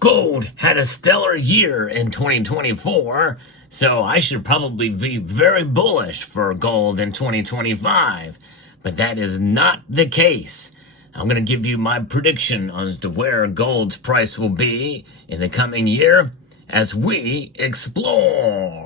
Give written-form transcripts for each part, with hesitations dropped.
Gold had a stellar year in 2024, so I should probably be very bullish for gold in 2025. But that is not the case. I'm going to give you my prediction as to where gold's price will be in the coming year as we explore.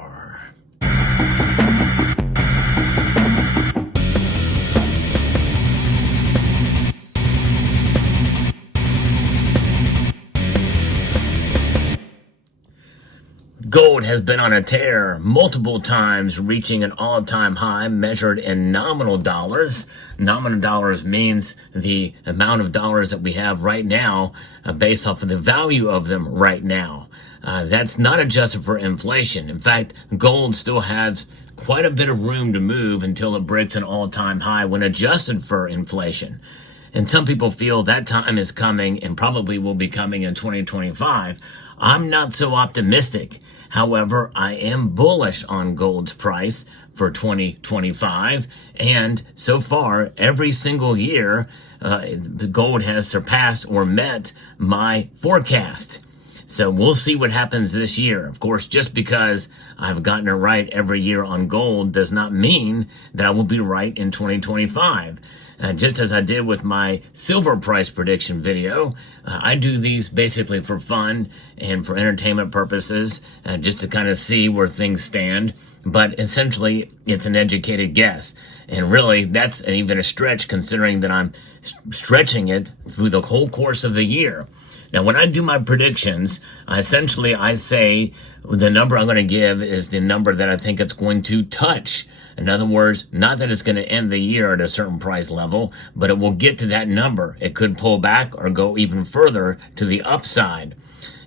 Gold has been on a tear multiple times, reaching an all-time high measured in nominal dollars. Nominal dollars means the amount of dollars that we have right now based off of the value of them right now. That's not adjusted for inflation. In fact, gold still has quite a bit of room to move until it breaks an all-time high when adjusted for inflation. And some people feel that time is coming and probably will be coming in 2025. I'm not so optimistic. However, I am bullish on gold's price for 2025. And so far, every single year, gold has surpassed or met my forecast. So we'll see what happens this year. Of course, just because I've gotten it right every year on gold does not mean that I will be right in 2025. Just as I did with my silver price prediction video, I do these basically for fun and for entertainment purposes, just to kind of see where things stand. But essentially, it's an educated guess. And really, that's even a stretch considering that I'm stretching it through the whole course of the year. Now, when I do my predictions, essentially I say the number I'm going to give is the number that I think it's going to touch. In other words, not that it's going to end the year at a certain price level, but it will get to that number. It could pull back or go even further to the upside.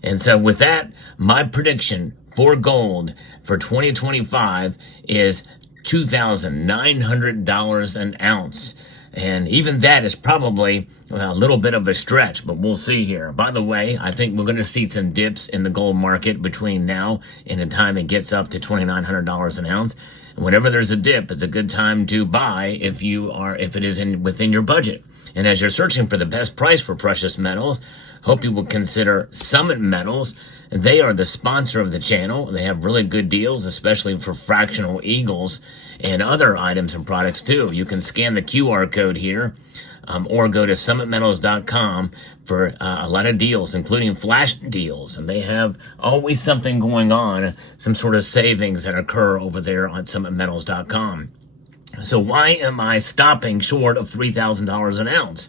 And so with that, my prediction for gold for 2025 is $2,900 an ounce. And even that is probably a little bit of a stretch, but we'll see here. By the way, I think we're going to see some dips in the gold market between now and the time it gets up to $2,900 an ounce. And whenever there's a dip, it's a good time to buy if it is within your budget. And as you're searching for the best price for precious metals, hope you will consider Summit Metals. They are the sponsor of the channel. They have really good deals, especially for fractional eagles and other items and products too. You can scan the QR code here or go to summitmetals.com for a lot of deals, including flash deals. And they have always something going on, some sort of savings that occur over there on summitmetals.com. So why am I stopping short of $3,000 an ounce?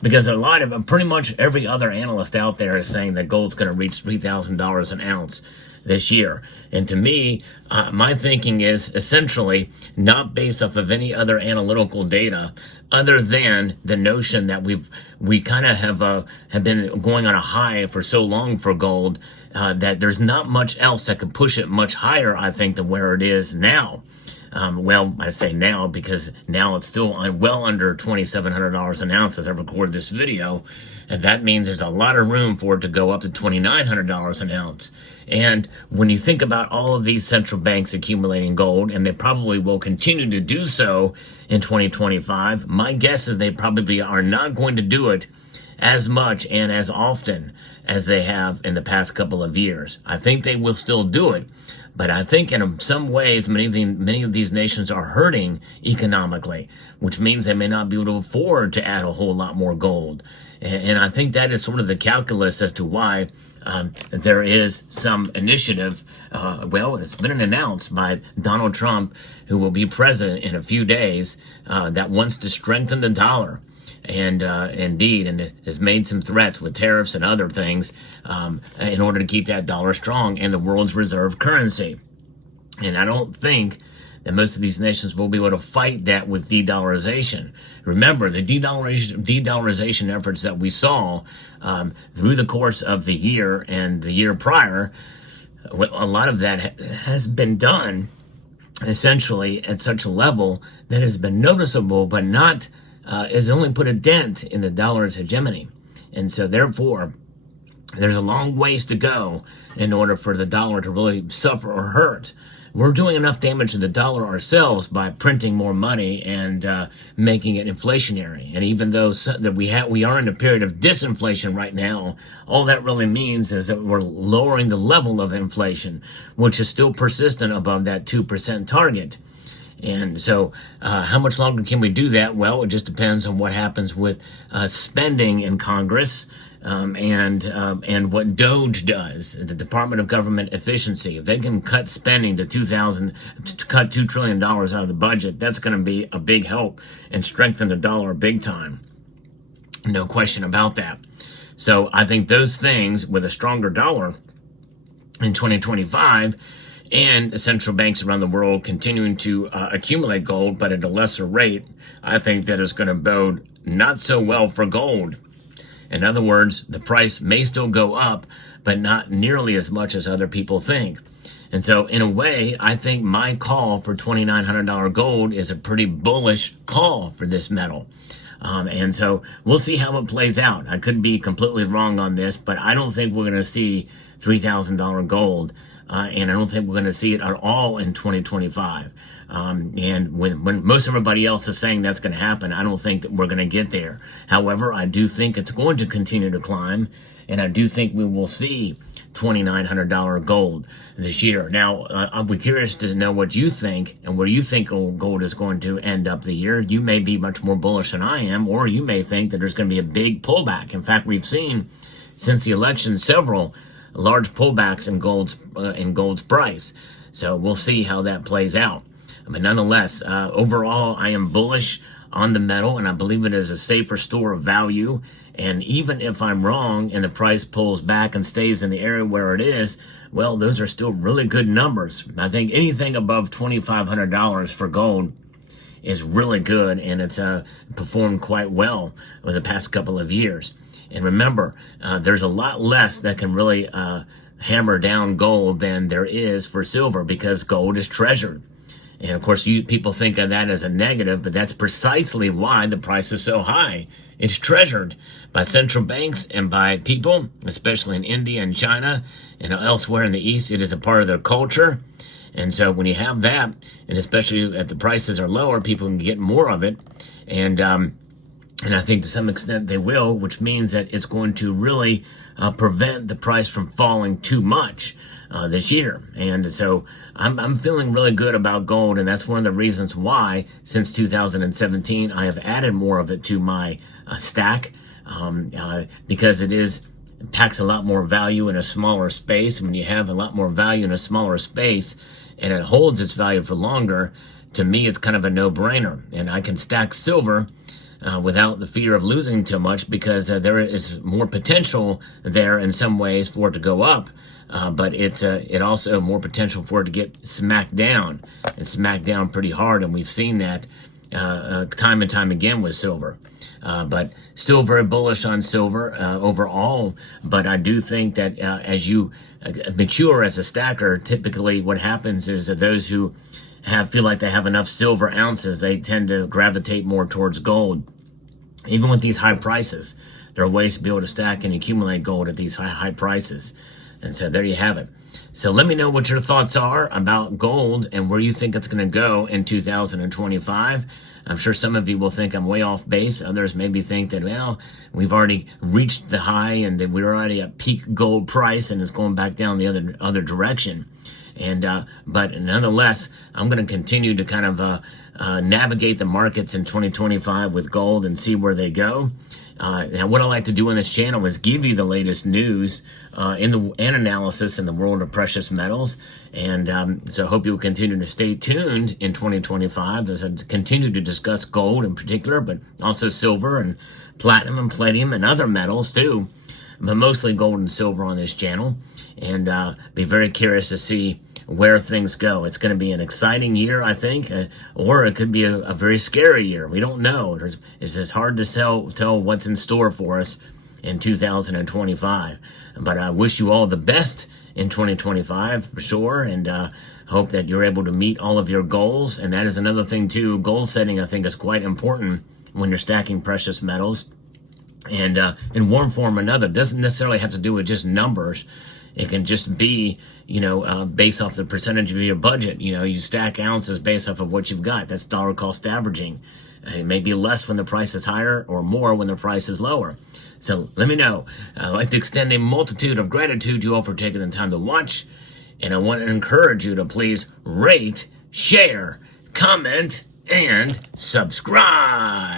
Because pretty much every other analyst out there is saying that gold's going to reach $3,000 an ounce this year. And to me, my thinking is essentially not based off of any other analytical data other than the notion that we kind of have been going on a high for so long for gold that there's not much else that could push it much higher, I think, than where it is now. Well, I say now because now it's still well under $2,700 an ounce as I record this video. And that means there's a lot of room for it to go up to $2,900 an ounce. And when you think about all of these central banks accumulating gold, and they probably will continue to do so in 2025, my guess is they probably are not going to do it as much and as often as they have in the past couple of years. I think they will still do it, but I think in some ways many of these nations are hurting economically, which means they may not be able to afford to add a whole lot more gold. And I think that is sort of the calculus as to why there is some initiative. Well, it's been announced by Donald Trump, who will be president in a few days, that wants to strengthen the dollar. And and has made some threats with tariffs and other things in order to keep that dollar strong and the world's reserve currency. And I don't think that most of these nations will be able to fight that with de-dollarization. Remember, the de-dollarization efforts that we saw through the course of the year and the year prior, a lot of that has been done essentially at such a level that has been noticeable, but not has only put a dent in the dollar's hegemony. And so therefore, There's a long ways to go in order for the dollar to really suffer or hurt. We're doing enough damage to the dollar ourselves by printing more money and making it inflationary. And even though that we are in a period of disinflation right now, all that really means is that we're lowering the level of inflation, which is still persistent above that 2% target. And so, how much longer can we do that? Well, it just depends on what happens with spending in Congress and what DOGE does, the Department of Government Efficiency. If they can cut spending to cut $2 trillion out of the budget, that's going to be a big help and strengthen the dollar big time. No question about that. So I think those things with a stronger dollar in 2025 and central banks around the world continuing to accumulate gold, but at a lesser rate, I think that is going to bode not so well for gold. In other words, the price may still go up, but not nearly as much as other people think. And so, in a way, I think my call for $2,900 gold is a pretty bullish call for this metal. And so, we'll see how it plays out. I could be completely wrong on this, but I don't think we're going to see $3,000 gold. And I don't think we're going to see it at all in 2025. And when most everybody else is saying that's going to happen, I don't think that we're going to get there. However, I do think it's going to continue to climb, and I do think we will see $2,900 gold this year. Now, I'll be curious to know what you think and where you think gold is going to end up the year. You may be much more bullish than I am, or you may think that there's going to be a big pullback. In fact, we've seen since the election several large pullbacks in gold's price. So we'll see how that plays out. But nonetheless, overall, I am bullish on the metal, and I believe it is a safer store of value. And even if I'm wrong and the price pulls back and stays in the area where it is, well, those are still really good numbers. I think anything above $2,500 for gold is really good, and it's performed quite well over the past couple of years. And remember, there's a lot less that can really hammer down gold than there is for silver, because gold is treasured. And of course, people think of that as a negative, but that's precisely why the price is so high. It's treasured by central banks and by people, especially in India and China and elsewhere in the East. It is a part of their culture. And so when you have that, and especially if the prices are lower, people can get more of it. And I think to some extent they will, which means that it's going to really prevent the price from falling too much this year. And so I'm feeling really good about gold, and that's one of the reasons why since 2017 I have added more of it to my stack, because it packs a lot more value in a smaller space. When you have a lot more value in a smaller space and it holds its value for longer, to me it's kind of a no-brainer. And I can stack silver without the fear of losing too much, because there is more potential there in some ways for it to go up, but it also more potential for it to get smacked down pretty hard, and we've seen that time and time again with silver. But still very bullish on silver overall, but I do think that as you mature as a stacker, typically what happens is that those who feel like they have enough silver ounces, they tend to gravitate more towards gold. Even with these high prices, there are ways to be able to stack and accumulate gold at these high prices. And so there you have it. So let me know what your thoughts are about gold and where you think it's going to go in 2025. I'm sure some of you will think I'm way off base. Others maybe think that, well, we've already reached the high and that we're already at peak gold price and it's going back down the other direction. And but nonetheless, I'm going to continue to kind of navigate the markets in 2025 with gold and see where they go. Now, what I like to do on this channel is give you the latest news and analysis in the world of precious metals. And so I hope you'll continue to stay tuned in 2025 as I continue to discuss gold in particular, but also silver and platinum and palladium and other metals too, but mostly gold and silver on this channel. And be very curious to see where things go. It's going to be an exciting year, I think, or it could be a very scary year. We don't know. It's hard to tell what's in store for us in 2025. But I wish you all the best in 2025 for sure, and hope that you're able to meet all of your goals. And that is another thing too. Goal setting, I think, is quite important when you're stacking precious metals. And in one form or another, doesn't necessarily have to do with just numbers. It can just be, based off the percentage of your budget. You stack ounces based off of what you've got. That's dollar cost averaging. It may be less when the price is higher or more when the price is lower. So let me know. I'd like to extend a multitude of gratitude to you all for taking the time to watch. And I want to encourage you to please rate, share, comment, and subscribe.